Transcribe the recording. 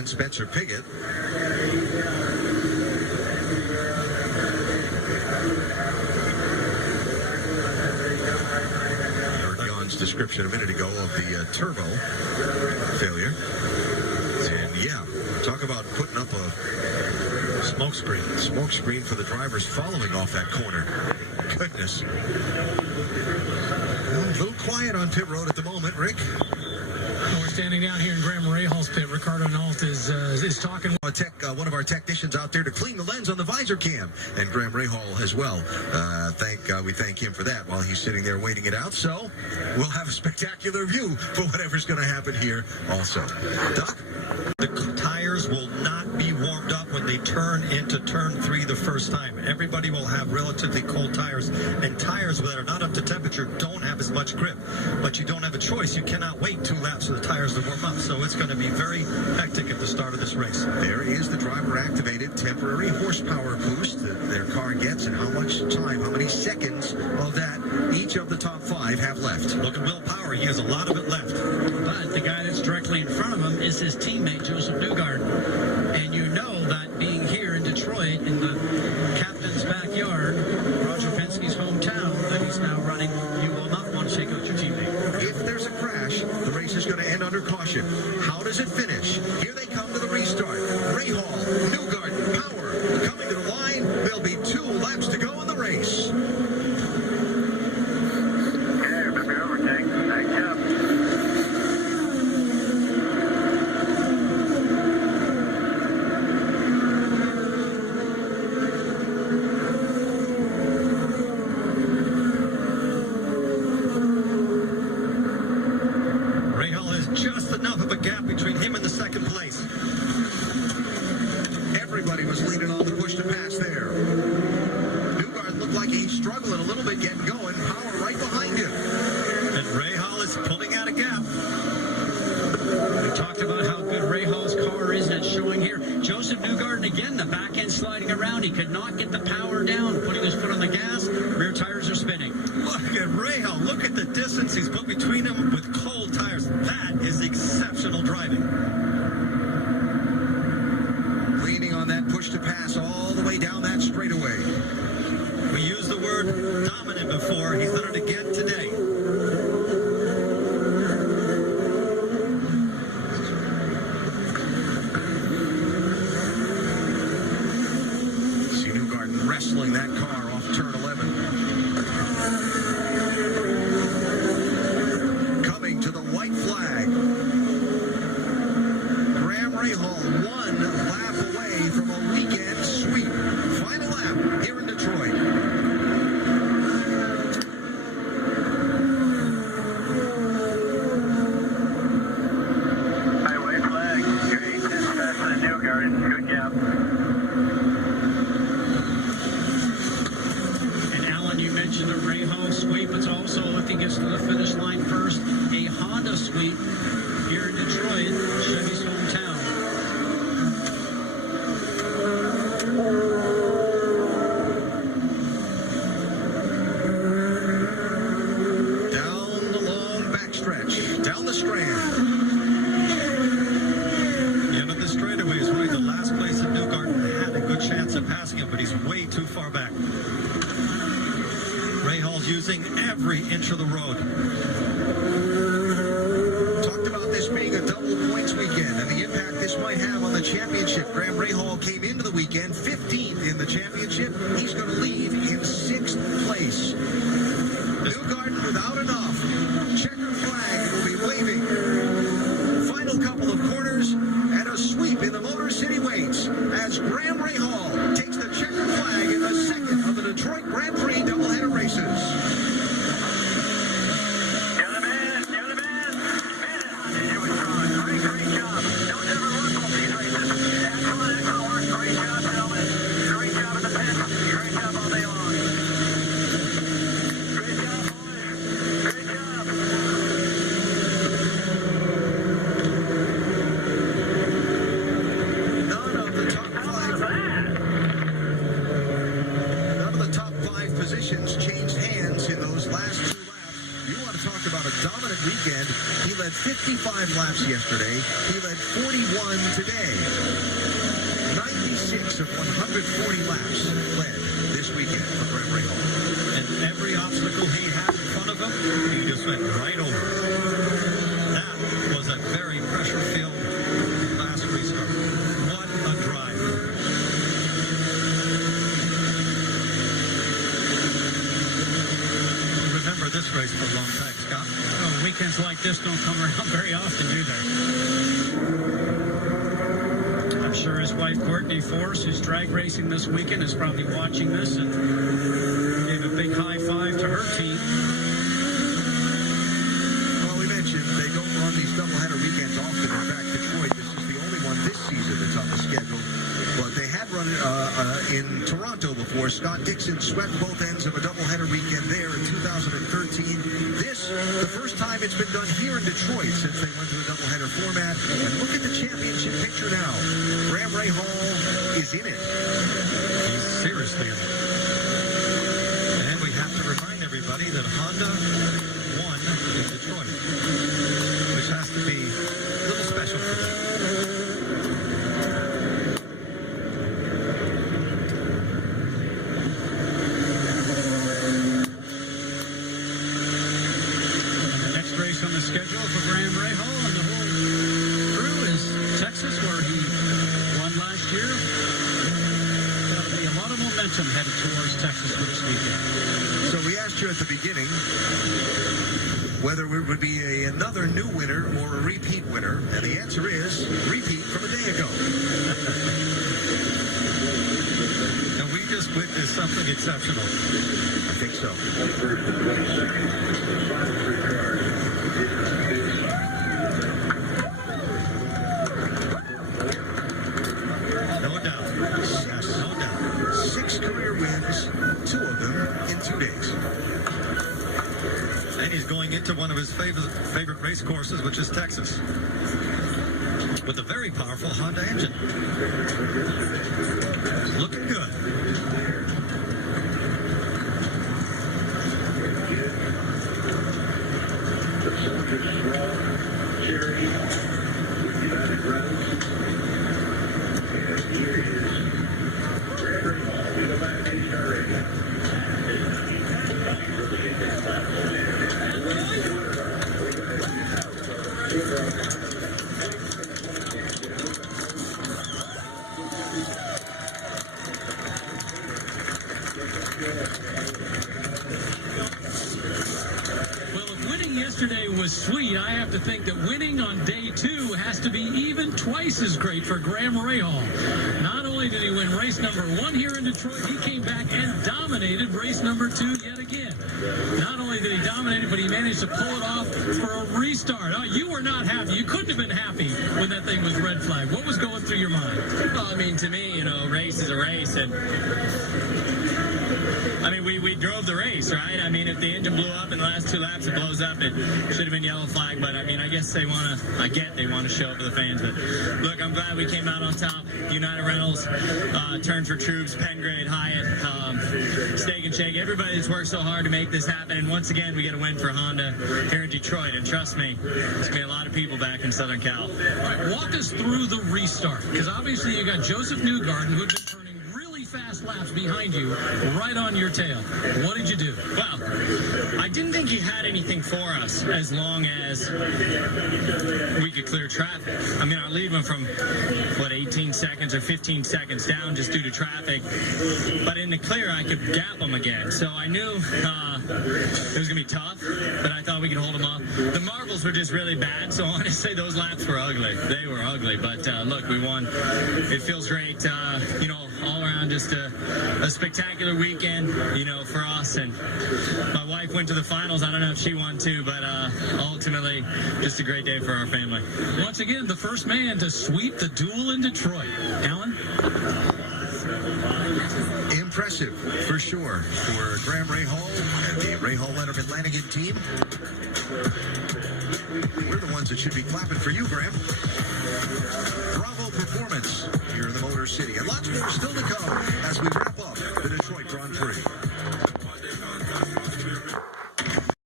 and Spencer Piggott. Heard John's description a minute ago of the turbo failure. And yeah, talk about putting up a smoke screen for the drivers following off that corner. Goodness. A little quiet on pit road at the moment, Rick. We're standing down here in Graham Rahal's pit. Ricardo Nault is talking. One of our technicians out there to clean the lens on the visor cam, and Graham Rahal as well. We thank him for that while he's sitting there waiting it out. So we'll have a spectacular view for whatever's going to happen here also. Doc? The tires will not be warmed up when they turn into turn 3 the first time. Everybody will have relatively cold tires, and tires that are not up to temperature don't have as much grip. But you don't have a choice. You cannot wait 2 laps for the tires to warm up. So it's going to be very hectic at the start of this race. There is the driver-activated temporary horsepower boost that their car gets, and how much time, how many seconds of that each of the top 5 have left. Look at Will Power. He has a lot of it left. But the guy that's directly in front of him is his teammate, Joseph Newgarden. And you know that being here in Detroit, in the captain's backyard, Roger Penske's hometown, that he's now running, you will not want to shake out your teammate. If there's a crash, the race is going to end under caution. How does it finish? Here they come to the restart. Rahal, Newgarden, Power coming to the line. There'll be 2 laps to go in the race. Okay, remember overtake. Thank you. Just enough of a gap between him and the second place. Everybody was leaning on the push to pass there. Newgarden looked like he's struggling a little bit getting going. Power right behind him. And Rahal is pulling out a gap. We talked about how good Rahal's car is, and it's showing here. Joseph Newgarden, again, the back end sliding around. He could not get the power down, putting his foot on the gas. Rear tires are spinning. Look at Rahal. Look at the distance he's put between him with cold tires. That is exceptional driving. Leaning on that push to pass all the way down that straightaway. We used the word dominant before. He's done it again today. See Newgarden wrestling that car off turn 11. Coming to the white flag. Graham Rahal 1 lap away from a weekend sweep. Final lap here in Detroit. Highway flag. Great. That's for the Newgarden. Good job. And Alan, you mentioned the Rahal sweep. It's also, if he gets to the finish line first, a Honda sweep here in Detroit, Chevy's hometown. Down the long backstretch. Down the strand. You know, the straightaway is really the last place that Newgarden had a good chance of passing him, but he's way too far back. Rahal's using every inch of the road. Talked about this being a double points weekend and the impact this might have on the championship. Graham Rahal came into the weekend 15th in the championship. He's going to leave in 6th place. Newgarden without enough. Checker flag will be waving. Final couple of corners and a sweep in the Motor City Waits as Graham Rahal takes the checker flag in the 2nd of the Detroit Grand Prix doubleheader races. You're the man. You're the man. Man, you were strong. Great job. Don't ever lose one of these races. Excellent work. Great job, gentlemen. Great job in the pit. Great job all day long. Great job, boys. Great job. None of the top 5. None of the top 5 positions changed hands in those last 2 laps. You want to talk about a dominant weekend. He led 55 laps yesterday. He led 41 run today. 96 of 140 laps led this weekend for Graham Rahal. And every obstacle he had in front of him, he just went right over. That was a very pressure-filled last restart. What a drive. Remember this race for a long time, Scott. Oh, weekends like this don't come around very often, do they? I'm sure his wife, Courtney Force, who's drag racing this weekend, is probably watching this and gave a big high five to her team. Well, we mentioned they don't run these doubleheader weekends often. In fact, Detroit, this is the only one this season that's on the schedule. But they had run in Toronto before. Scott Dixon swept both ends of a doubleheader weekend there in 2013. This, the first time it's been done here in Detroit since they went to the doubleheader format. And look at the championship picture now. Graham Rahal is in it. He's seriously in it. And we have to remind everybody that Honda won in Detroit, which has to be a little special for them. The next race on the schedule for Graham Rahal and the whole crew is Texas, where he won last year. That'll be a lot of momentum headed towards Texas for this weekend. So we asked you at the beginning whether it would be another new winner or a repeat winner, and the answer is repeat from a day ago. And we just witnessed something exceptional. I think so. No doubt. Yes, no doubt. 6 career wins, 2 of them in 2 days. And he's going into one of his favorite race courses, which is Texas, with a very powerful Honda engine. Looking good. Well, if winning yesterday was sweet, I have to think that winning on day 2 has to be even twice as great for Graham Rahal. Not only did he win race number 1 here in Detroit, he came back and dominated race number 2 yet again. Not only did he dominate it, but he managed to pull it off for a restart. Oh, you were not happy. You couldn't have been happy when that thing was red flag. What was going through your mind? Well, I mean, to me, race is a race, and I mean, we drove the race, right? I mean, if the engine blew up in the last 2 laps, it blows up. It should have been yellow flag, but I mean, I guess they want to. I get they want to show up for the fans, but look, I'm glad we came out on top. United Rentals, Turn for Troops, Pengrade, Hyatt, Steak and Shake. Everybody that's worked so hard to make this happen, and once again, we get a win for Honda here in Detroit. And trust me, there's gonna be a lot of people back in Southern Cal. All right, walk us through the restart, because obviously you got Joseph Newgarden, who'd been turning really fast laps behind you, right on your tail. What did you do? Well, I didn't think he had anything for us as long as we could clear traffic. I mean, our lead went from, 18 seconds or 15 seconds down just due to traffic. But in the clear, I could gap him again. So I knew it was going to be tough, but I thought we could hold him off. The marbles were just really bad, so honestly, those laps were ugly. They were ugly, but look, we won. It feels great, all around just a spectacular weekend, for us. And my wife went to the finals. I don't know if she won too, but ultimately, just a great day for our family. Once again, the first man to sweep the duel in Detroit. Alan? Impressive, for sure, for Graham Rahal and the Rahal Leonard Lanigan team. We're the ones that should be clapping for you, Graham. Bravo performance here in the Motor City. And lots more still to come as we wrap up the Detroit Grand Prix.